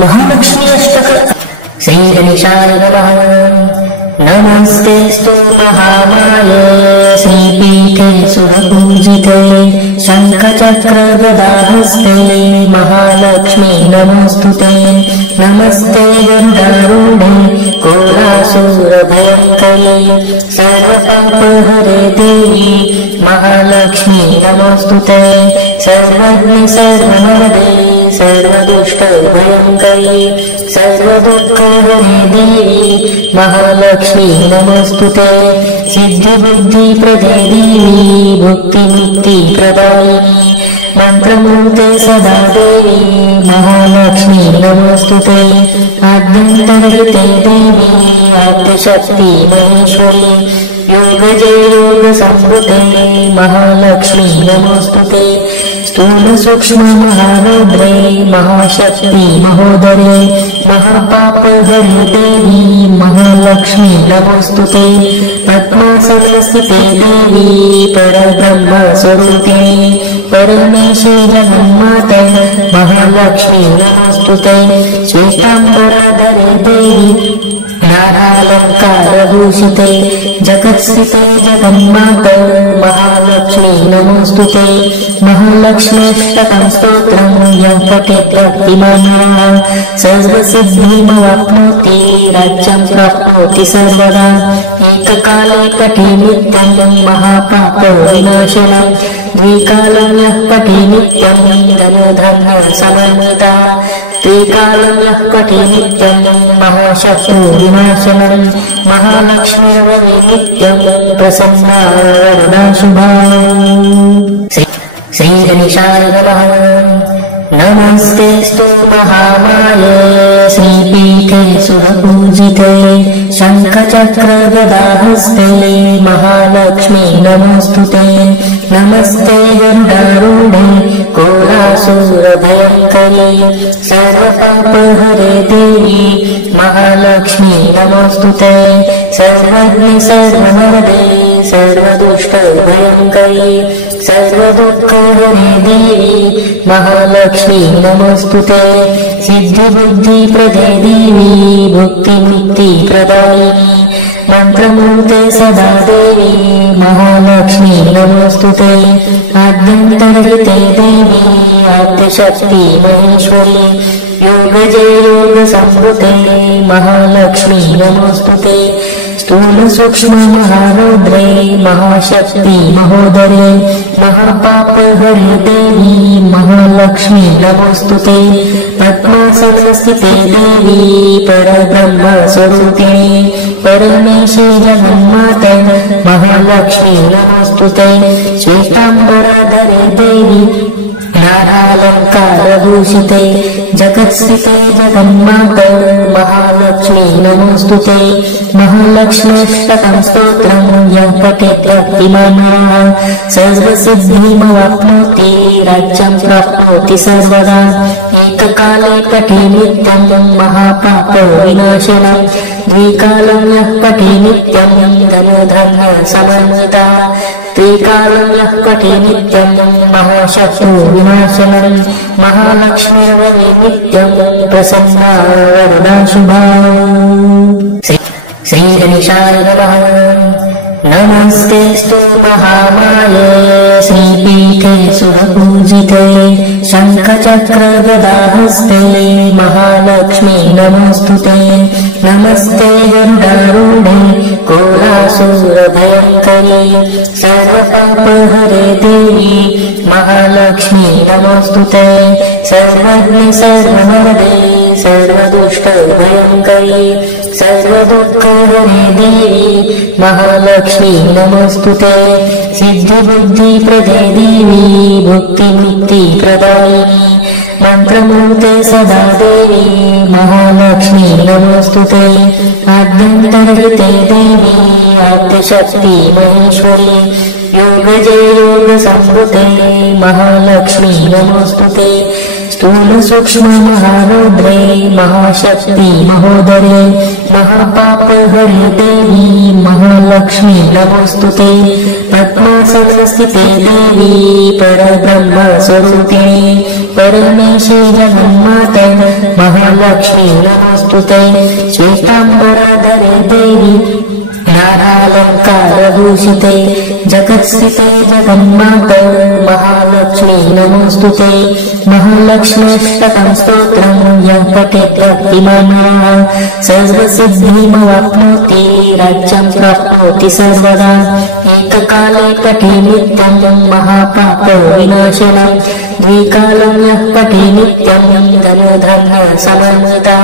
महालक्ष्मी अष्टक श्री गणेशाय नमः। नमस्तेस्तु महामाये श्रीपीठे सुरपूजिते शङ्खचक्रगदाहस्ते महालक्ष्मी नमोऽस्तुते। नमस्ते गरुडारूढे घोरासुरभयङ्करे सर्वपापहरे देवी महालक्ष्मी नमोऽस्तुते। सर्वज्ञ सर्वमदे सर्वदुष्टभयङ्करे सर्वदुःखहरे देवी महालक्ष्मी नमोऽस्तुते। सिद्धिबुद्धिप्रदे देवी भुक्तिमुक्तिप्रदायिनी मन्त्रमूर्ते सदा देवी महालक्ष्मी नमोऽस्तुते। आद्यन्तरहिते देवी आद्यशक्ति महेश्वरी योगजे योगसंस्कृते महालक्ष्मी नमोऽस्तुते। स्थूल सूक्ष्म महारुद्रे महाशक्ति महोदरे महापापहरे देवी महालक्ष्मी नमोऽस्तुते। पद्मासनस्थिते देवी परब्रह्म स्वरूपे परमेश्वरी जगन्माते महालक्ष्मी नमोऽस्तुते। श्वेताम्बराधरे देवी नानालङ्कारभूषिते जगत्स्थिते जगन्माते महालक्ष्मी नमोऽस्तुते। महालक्ष्मीष्टकं स्तोत्रं यः पठेत् भक्तिमानः सर्वसिद्धिमवाप्नोति राज्यं प्राप्नोति सर्वदा। एककाले पठे नित्यं महापापविनाशनं द्विकालं यः पठे नित्यं धनधान्यसमन्विता त्रिकालं यः पठे नित्यं महाशत्रुविनाशनं महालक्ष्मीर्भवे नित्यं प्रसन्ना वरदा शुभा। श्री गणेशाय नमः। नमस्तेस्तु महामाये श्रीपीठे सुरपूजिते शङ्खचक्रगदाहस्ते महालक्ष्मी नमोऽस्तुते। नमस्ते गरुडारूढे घोरासुरभयङ्करे सर्वपापहरे देवी महालक्ष्मी नमोऽस्तुते। सर्वज्ञ सर्वमदे सर्वदुष्टभयङ्करे सर्वदुःखहरे देवी महालक्ष्मी नमोऽस्तुते। सिद्धिबुद्धिप्रदे देवी भुक्तिमुक्तिप्रदायिनी मन्त्रमूर्ते सदा देवी महालक्ष्मी नमोऽस्तुते। आद्यन्तरहिते देवी आद्यशक्ति महेश्वरी योगजे योगसंस्कृते महालक्ष्मी नमोऽस्तुते। स्थूल सूक्ष्म महारुद्रे महाशक्ति महोदरे महापापहरे देवी महालक्ष्मी नमोऽस्तुते। पद्मासनस्थिते देवी परब्रह्म स्वरूपे परमेश्वरी जगन्माते महालक्ष्मी नमोऽस्तुते। श्वेताम्बराधरे देवी नानालङ्कारभूषिते जगत्स्थिते जगन्माते महालक्ष्मी नमोऽस्तुते। महालक्ष्मीष्टकं स्तोत्रं यः पठेत् भक्तिमानः सर्वसिद्धिमवाप्नोति राज्यं प्राप्नोति सर्वदा। एककाले पठे नित्यं महापापविनाशनं द्विकालं यः पठे नित्यं धनधान्यसमन्विता त्रिकालं यः पठे नित्यं महाशत्रुविनाशनं महालक्ष्मीर्भवे नित्यं प्रसन्ना वरदा शुभा। श्री गणेशाय नमः। नमस्तेस्तु महामाये श्रीपीठे सुरपूजिते शङ्खचक्रगदाहस्ते महालक्ष्मी नमोऽस्तुते। नमस्ते गरुडारूढे घोरासुरभयङ्करे सर्वपापहरे देवी महालक्ष्मी नमोऽस्तुते। सर्वज्ञ सर्वमदे सर्वदुष्टभयङ्करे सर्वदुःखहरे देवी महालक्ष्मी नमोऽस्तुते। सिद्धिबुद्धिप्रदे देवी भुक्तिमुक्तिप्रदायिनी मन्त्रमूर्ते सदा देवी महालक्ष्मी नमोऽस्तुते। आद्यन्तरहिते देवी आद्यशक्ति महेश्वरी योगजे योगसंस्कृते महालक्ष्मी नमोऽस्तुते। स्थूल सूक्ष्म महारुद्रे महाशक्ति महोदरे महापापहरे देवी महालक्ष्मी नमोऽस्तुते। पद्मासनस्थिते देवी परब्रह्म स्वरूपे परमेशे जगन्माते महालक्ष्मी नमोस्तुते श्वेतांबराधरे देवी नानालंकारभूषिते जगत्स्थिते जगन्माते महालक्ष्मी नमोस्तुते महालक्ष्म्यष्टकं स्तोत्रं यः पठेत् भक्तिमानः सर्वसिद्धिमवाप्नोति राज्यं प्राप्नोति सर्वदा एककाले पठे नित्यं महापापविनाशनं द्विकालं यः पठे नित्यं धनधान्यसमन्वितः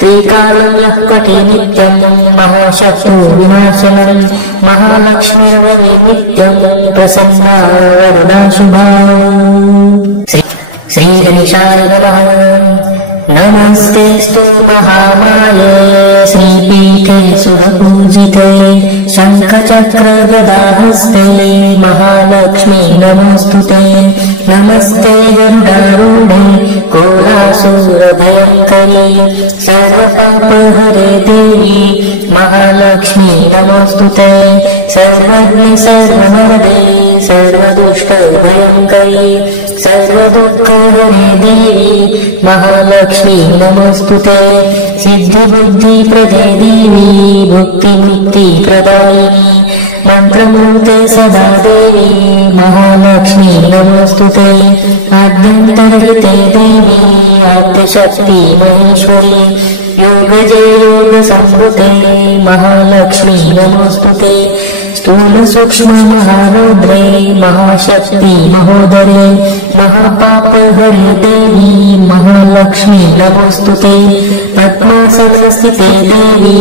त्रिकालं यः पठे नित्यं महाशत्रुविनाशनं महालक्ष्मीर्भवे नित्यं प्रसन्ना वरदा शुभा। श्रीगणेशाय नमः। नमस्तेऽस्तु महामाये श्रीपीठे सुरपूजिते शङ्खचक्रगदाहस्ते महालक्ष्मी नमोस्तुते नमस्ते गरुडारूढे कोलासुरभयङ्करे सर्वपापहरे देवी महालक्ष्मी नमोस्तुते सर्वज्ञे सर्ववरदे सर्वदुष्टभयङ्करे सर्वदुःखहरे देवी महालक्ष्मी नमोस्तुते सिद्धिबुद्धिप्रदे देवी भुक्तिमुक्तिप्रदायिनी मन्त्रमूर्ते सदा देवी महालक्ष्मी नमोस्तुते आद्यन्तर्हिते देवी आद्यशक्ति महेश्वरी योगजय योगसंभुते महालक्ष्मी नमोस्तुते स्थूल सूक्ष्म महारौद्रे महाशक्ति महोदरे महापापहरे देवी महालक्ष्मी नमोस्तुते पद्मासनस्थिते देवी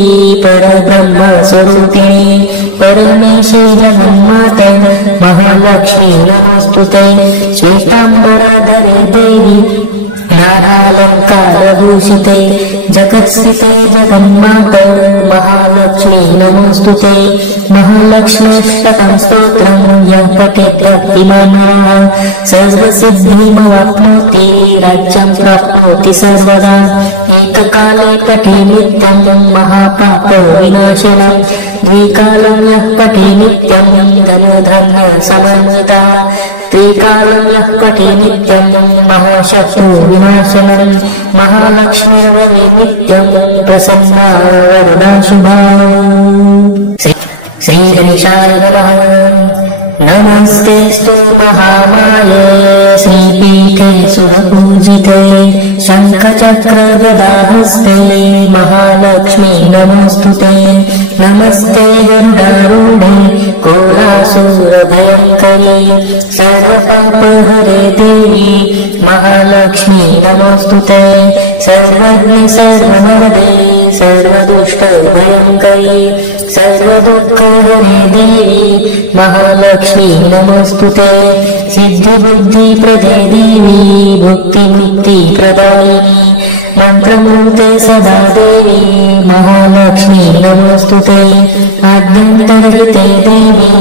परब्रह्म स्वरूपिणी परमेशे जगन्माते महालक्ष्मी नमोस्तुते श्वेतांबराधरे देवी नानालंकारभूषिते जगत्स्थिते जगन्माते महालक्ष्मी नमोस्तुते महालक्ष्म्यष्टकं स्तोत्रं यः पठेत् भक्तिमानः सर्वसिद्धिमवाप्नोति राज्यं प्राप्नोति सर्वदा एककाले पठे नित्यं महापापविनाशनं द्विकालं यः पठे नित्यं धनधान्यसमन्वितः त्रिकालं यः पठे नित्यं महाशत्रुविनाशनं महालक्ष्मीर्भवे नित्यं प्रसन्ना वरदा शुभा। श्रीगणेशाय नमः। नमस्तेऽस्तु महामाये श्रीपीठे सुरपूजिते शङ्खचक्रगदाहस्ते महालक्ष्मी नमोस्तुते नमस्ते गरुडारूढे कोलासुरभयङ्करे सर्वपापहरे देवी महालक्ष्मी नमोस्तुते सर्वज्ञे सर्ववरदे सर्वदुष्टभयङ्करे सर्वदुःखहरे देवी महालक्ष्मी नमोस्तुते सिद्धिबुद्धिप्रदे देवी भुक्तिमुक्तिप्रदायिनी मन्त्रमूर्ते सदा देवी महालक्ष्मी नमोस्तुते आद्यन्तर्हिते देवी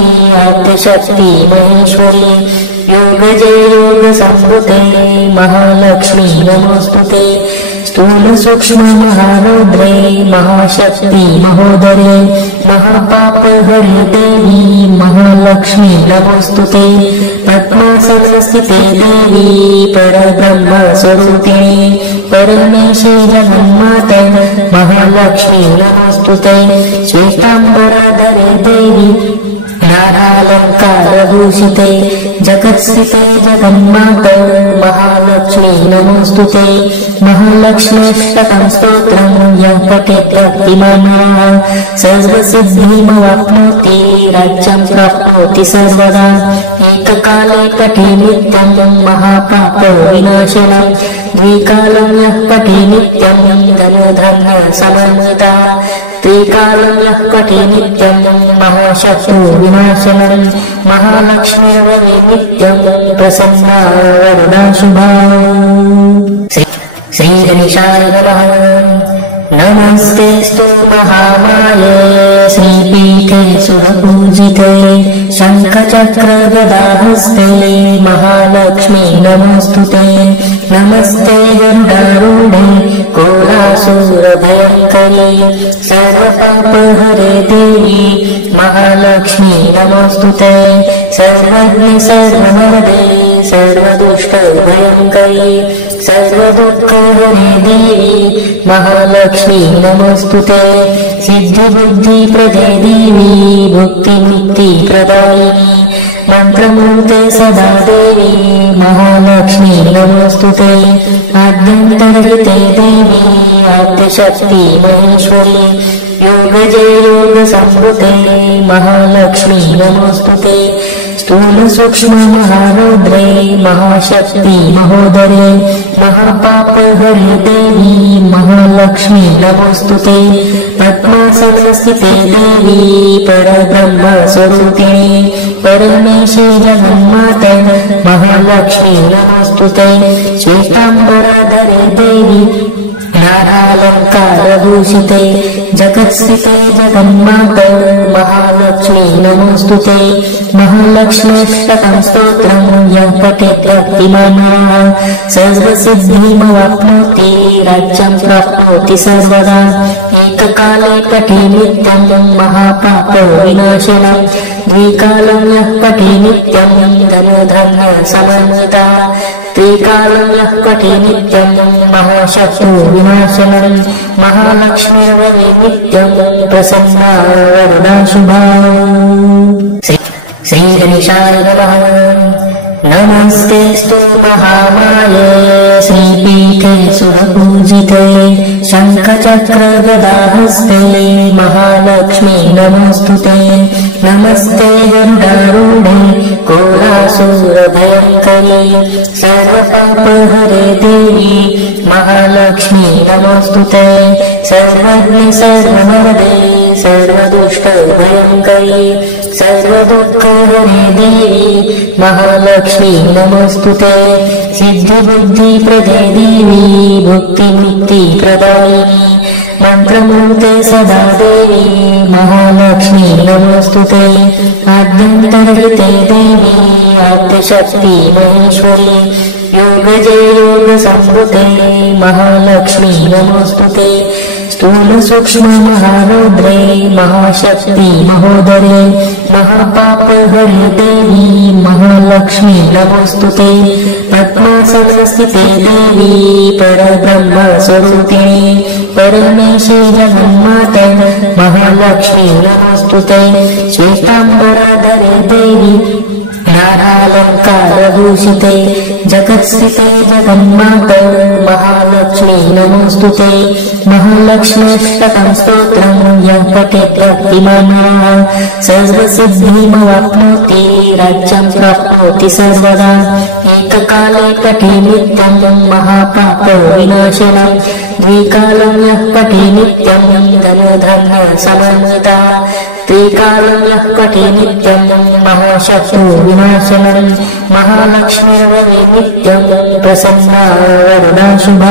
आद्यशक्ति महेश्वरी योगजय योगसंभुते महालक्ष्मी नमोस्तुते स्थूल सूक्ष्म महारौद्रे महाशक्ति महोदरे महापापहरे देवी महालक्ष्मी नमोस्तुते पद्मासनस्थिते देवी परब्रह्म स्वरूपिणी परमेशे जगन्माते महालक्ष्मी नमोस्तुते श्वेतांबराधरे देवी नानालंकारभूषिते जगत्स्थिते जगन्माते महालक्ष्मी नमोस्तुते महालक्ष्म्यष्टकं स्तोत्रं यः पठेत् भक्तिमानः सर्वसिद्धिमवाप्नोति राज्यं प्राप्नोति सर्वदा एककाले पठे नित्यं महापापविनाशनं द्विकालं यः पठे नित्यं धनधान्यसमन्वितः त्रिकालं यः पठे नित्यं महाशत्रुविनाशनं महालक्ष्मीर्भवे नित्यं प्रसन्ना वरदा शुभा। श्रीगणेशाय नमः। नमस्तेऽस्तु महामाये श्रीपीठे सुरपूजिते शङ्खचक्रगदाहस्ते महालक्ष्मी नमोस्तुते नमस्ते गरुडारूढे कोलासुरभयङ्करे सर्वपापहरे देवी महालक्ष्मी नमोस्तुते सर्वज्ञे सर्ववरदे सर्वदुष्टभयङ्करी सर्वदुःखहरे देवी महालक्ष्मी नमोस्तुते सिद्धिबुद्धिप्रदे देवी भुक्तिमुक्तिप्रदायिनी मन्त्रमूर्ते सदा देवी महालक्ष्मी नमोस्तुते आद्यन्तरहिते देवी आद्यशक्ति महेश्वरी योगजे योगसंवृते महालक्ष्मी नमोस्तुते स्थूल सूक्ष्म महारुद्रे महाशक्ति महोदरे महापापहरे देवी महालक्ष्मी नमोस्तुते पद्मासनस्थिते देवी परब्रह्म स्वरूपिणी परमेशी जगन्माते महालक्ष्मी नमोस्तुते श्वेताम्बराधरे देवी नानालङ्कारभूषिते जगत्स्थिते जगन्माते महालक्ष्मी नमोस्तुते महालक्ष्म्यष्टकं स्तोत्रं यः पठेत् भक्तिमानः सर्वसिद्धिमवाप्नोति राज्यं प्राप्नोति सर्वदा एककाले पठे नित्यं महापापविनाशनं द्विकालं यः पठे नित्यं धनधान्यसमन्वितः त्रिकालं यः पठे नित्यं महाशत्रुविनाशनं महालक्ष्मीर्भवे नित्यं प्रसन्ना वरदा शुभा श्रीगणेशाय नमः नमस्तेऽस्तु महामाये श्रीपीठे सुरपूजिते शङ्खचक्रगदाहस्ते महालक्ष्मी नमोस्तुते नमस्ते गरुडारूढे कोलासुरभयङ्करी सर्वपापहरे देवी महालक्ष्मी नमोस्तुते सर्वज्ञ सर्ववरदे सर्वदुष्टभयङ्करी सर्वदुःखहरे देवी महालक्ष्मी नमोस्तुते सिद्धिबुद्धिप्रदे देवी भुक्तिमुक्तिप्रदायिनी मन्त्रमूर्ते सदा देवी महालक्ष्मी नमोस्तुते आद्यन्तरहिते देवी आद्यशक्ति महेश्वरी योगजे योगसंवृते महालक्ष्मी नमोस्तुते स्थूल सूक्ष्म महारुद्रे महाशक्ति महोदरे महापापहरे देवी महालक्ष्मी नमोस्तुते पद्मासनस्थिते देवी परब्रह्म स्वरूपिणी परमेशी जगन्माते महालक्ष्मी नमोस्तुते श्वेताम्बराधरे देवी नानालङ्कारभूषिते जगत्स्थिते जगन्माते महालक्ष्मी नमोस्तुते महालक्ष्म्यष्टकं स्तोत्रं यः पठेत् भक्तिमानः सर्वसिद्धिमवाप्नोति राज्यं प्राप्नोति सर्वदा एककाले पठे नित्यं महापापविनाशनं द्विकालं यः पठे नित्यं धनधान्यसमन्वितः त्रिकालं यः पठे नित्यं महाशत्रुविनाशनं महालक्ष्मीर्भवे नित्यं प्रसन्ना वरदा शुभा।